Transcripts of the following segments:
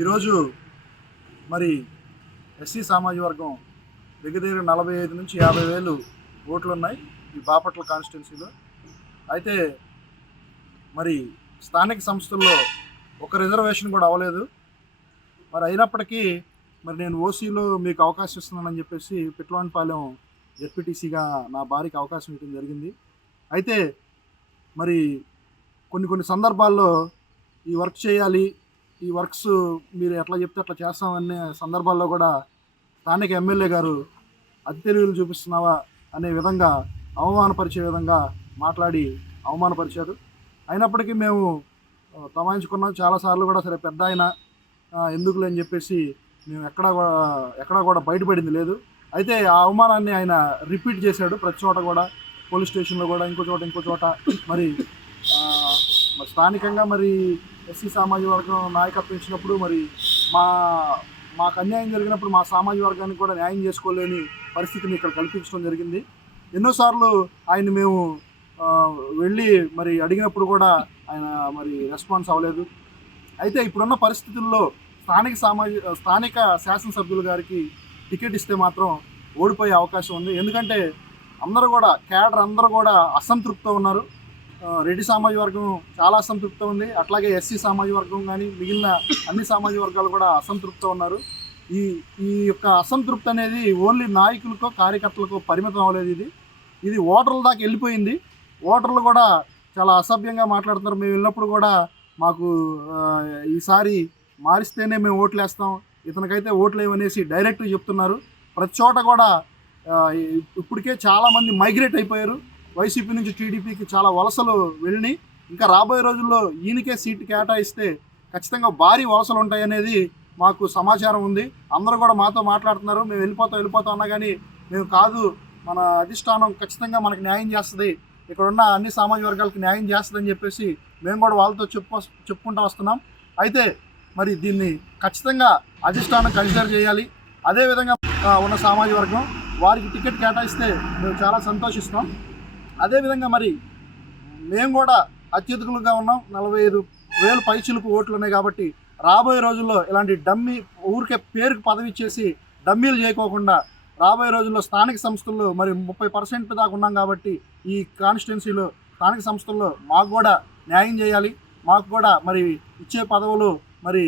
ఈరోజు మరి ఎస్సీ సామాజిక వర్గం దగ్గర దగ్గర నలభై ఐదు నుంచి యాభై వేలు ఓట్లు ఉన్నాయి ఈ బాపట్ల కాన్స్టిట్యున్సీలో. అయితే మరి స్థానిక సంస్థల్లో ఒక రిజర్వేషన్ కూడా అవ్వలేదు. మరి అయినప్పటికీ మరి నేను ఓసీలో మీకు అవకాశం ఇస్తున్నానని చెప్పేసి పిట్లవానిపాలెం ఎస్పీటీసీగా నా భార్యకి అవకాశం ఇవ్వడం జరిగింది. అయితే మరి కొన్ని కొన్ని సందర్భాల్లో ఈ వర్క్ చేయాలి ఈ వర్క్స్ మీరు ఎట్లా చెప్తే అట్లా చేస్తామనే సందర్భాల్లో కూడా స్థానిక ఎమ్మెల్యే గారు అతి తెలివిలు చూపిస్తున్నావా అనే విధంగా అవమానపరిచే విధంగా మాట్లాడి అవమానపరిచారు. అయినప్పటికీ మేము తమాయించుకున్నాం. చాలాసార్లు కూడా సరే పెద్ద ఆయన ఎందుకులే అని చెప్పేసి మేము ఎక్కడా కూడా ఎక్కడా కూడా బయటపడింది లేదు. అయితే ఆ అవమానాన్ని ఆయన రిపీట్ చేశాడు ప్రతి చోట కూడా పోలీస్ స్టేషన్లో కూడా ఇంకో చోట ఇంకో చోట. మరి మరి స్థానికంగా మరి ఎస్సీ సామాజిక వర్గం నాయకత్వం ఇచ్చినప్పుడు మరి మా మాకు అన్యాయం జరిగినప్పుడు మా సామాజిక వర్గానికి కూడా న్యాయం చేసుకోలేని పరిస్థితిని ఇక్కడ కల్పించడం జరిగింది. ఎన్నోసార్లు ఆయన మేము వెళ్ళి మరి అడిగినప్పుడు కూడా ఆయన మరి రెస్పాన్స్ అవ్వలేదు. అయితే ఇప్పుడున్న పరిస్థితుల్లో స్థానిక సామాజిక స్థానిక శాసనసభ్యులు గారికి టికెట్ ఇస్తే మాత్రం ఓడిపోయే అవకాశం ఉంది. ఎందుకంటే అందరూ కూడా క్యాడర్ అందరూ కూడా అసంతృప్తితో ఉన్నారు. రెడ్డి సామాజిక వర్గం చాలా అసంతృప్తి ఉంది. అట్లాగే ఎస్సీ సామాజిక వర్గం కానీ మిగిలిన అన్ని సామాజిక వర్గాలు కూడా అసంతృప్తి ఉన్నారు. ఈ ఈ యొక్క అసంతృప్తి అనేది ఓన్లీ నాయకులకో కార్యకర్తలకో పరిమితం అవ్వలేదు ఇది. ఇది ఓటర్ల దాకా వెళ్ళిపోయింది. ఓటర్లు కూడా చాలా అసభ్యంగా మాట్లాడుతున్నారు. మేము వెళ్ళినప్పుడు కూడా మాకు ఈసారి మారిస్తేనే మేము ఓట్లు వేస్తాం. ఇతనికైతే ఓట్లు ఏమనేసి డైరెక్ట్గా చెప్తున్నారు. ప్రతి చోట కూడా ఇప్పటికే చాలామంది మైగ్రేట్ అయిపోయారు. వైసీపీ నుంచి టీడీపీకి చాలా వలసలు వెళ్ళి ఇంకా రాబోయే రోజుల్లో ఈయనకే సీటు కేటాయిస్తే ఖచ్చితంగా భారీ వలసలు ఉంటాయనేది మాకు సమాచారం ఉంది. అందరూ కూడా మాతో మాట్లాడుతున్నారు. మేము వెళ్ళిపోతాం వెళ్ళిపోతాం అన్నా కానీ మేము కాదు. మన అధిష్టానం ఖచ్చితంగా మనకు న్యాయం చేస్తుంది. ఇక్కడ ఉన్న అన్ని సామాజిక వర్గాలకు న్యాయం చేస్తుందని చెప్పేసి మేము కూడా వాళ్ళతో చెప్పు చెప్పుకుంటూ వస్తున్నాం. అయితే మరి దీన్ని ఖచ్చితంగా అధిష్టానం కన్సిడర్ చేయాలి. అదేవిధంగా ఉన్న సామాజిక వర్గం వారికి టికెట్ కేటాయిస్తే మేము చాలా సంతోషిస్తాం. అదేవిధంగా మరి మేము కూడా అత్యధికులుగా ఉన్నాం. నలభై ఐదు వేలు పైచులకు ఓట్లు ఉన్నాయి కాబట్టి రాబోయే రోజుల్లో ఇలాంటి డమ్మీ ఊరికే పేరుకు పదవి ఇచ్చేసి డమ్మీలు చేయకోకుండా రాబోయే రోజుల్లో స్థానిక సంస్థల్లో మరి ముప్పై పర్సెంట్ దాకా ఉన్నాం కాబట్టి ఈ కాన్స్టిట్యున్సీలో స్థానిక సంస్థల్లో మాకు కూడా న్యాయం చేయాలి. మాకు కూడా మరి ఇచ్చే పదవులు మరి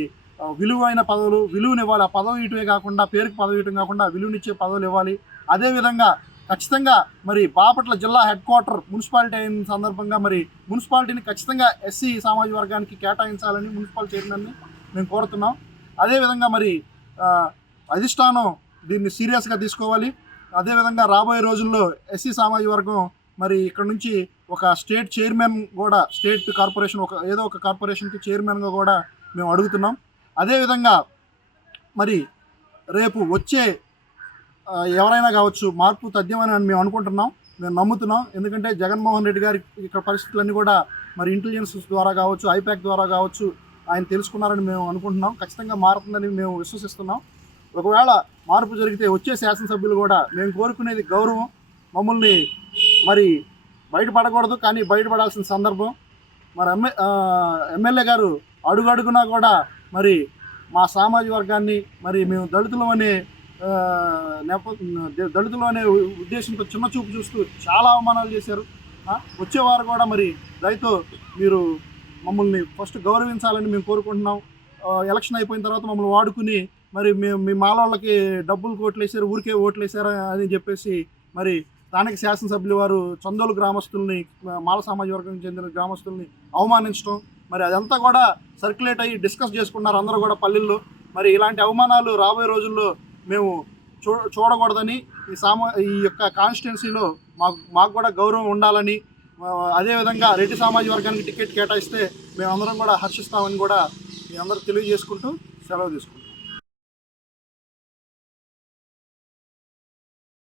విలువైన పదవులు విలువనివ్వాలి ఆ పదవి ఇటువే కాకుండా పేరుకి పదవి ఇవ్వటం కాకుండా విలువనిచ్చే పదవులు ఇవ్వాలి. అదేవిధంగా ఖచ్చితంగా మరి బాపట్ల జిల్లా హెడ్ క్వార్టర్ మున్సిపాలిటీ అయిన సందర్భంగా మరి మున్సిపాలిటీని ఖచ్చితంగా ఎస్సీ సామాజిక వర్గానికి కేటాయించాలని మున్సిపల్ చైర్మన్ని మేము కోరుతున్నాం. అదేవిధంగా మరి అధిష్టానం దీన్ని సీరియస్గా తీసుకోవాలి. అదేవిధంగా రాబోయే రోజుల్లో ఎస్సీ సామాజిక వర్గం మరి ఇక్కడ నుంచి ఒక స్టేట్ చైర్మన్ కూడా స్టేట్ కార్పొరేషన్ ఒక ఏదో ఒక కార్పొరేషన్కి చైర్మన్గా కూడా మేము అడుగుతున్నాం. అదేవిధంగా మరి రేపు వచ్చే ఎవరైనా కావచ్చు మార్పు తథ్యమని మేము అనుకుంటున్నాం మేము నమ్ముతున్నాం. ఎందుకంటే జగన్మోహన్ రెడ్డి గారి ఇక్కడ పరిస్థితులన్నీ కూడా మరి ఇంటెలిజెన్స్ ద్వారా కావచ్చు ఐపాక్ ద్వారా కావచ్చు ఆయన తెలుసుకున్నారని మేము అనుకుంటున్నాం. ఖచ్చితంగా మారుతుందని మేము విశ్వసిస్తున్నాం. ఒకవేళ మార్పు జరిగితే వచ్చే శాసనసభ్యులు కూడా మేము కోరుకునేది గౌరవం మమ్మల్ని మరి బయటపడకూడదు కానీ బయటపడాల్సిన సందర్భం. మరి ఎమ్మె ఎమ్మెల్యే గారు అడుగడుగునా కూడా మరి మా సామాజిక వర్గాన్ని మరి మేము దళితులం అనే ఆ, నెప దళితులు అనే ఉద్దేశంతో చిన్న చూపు చూస్తూ చాలా అవమానాలు చేశారు. వచ్చేవారు కూడా మరి దయతో మీరు మమ్మల్ని ఫస్ట్ గౌరవించాలని మేము కోరుకుంటున్నాం. ఎలక్షన్ అయిపోయిన తర్వాత మమ్మల్ని వాడుకుని మరి మేము మీ మాలోళ్ళకి డబ్బులు కోట్లేసారు ఊరికే ఓట్లేసారు అని చెప్పేసి మరి స్థానిక శాసనసభ్యులు వారు చందోలు గ్రామస్తుల్ని మాల సామాజిక వర్గానికి చెందిన గ్రామస్తుల్ని అవమానించడం మరి అదంతా కూడా సర్క్యులేట్ అయ్యి డిస్కస్ చేసుకున్నారు అందరూ కూడా పల్లెల్లో. మరి ఇలాంటి అవమానాలు రాబోయే రోజుల్లో మేము చూ చూడకూడదని ఈ సామా ఈ యొక్క కాన్స్టిట్యున్సీలో మాకు మాకు కూడా గౌరవం ఉండాలని అదేవిధంగా రెడ్డి సామాజిక వర్గానికి టికెట్ కేటాయిస్తే మేమందరం కూడా హర్షిస్తామని కూడా మీ అందరూ తెలియజేసుకుంటూ సెలవు తీసుకుంటాం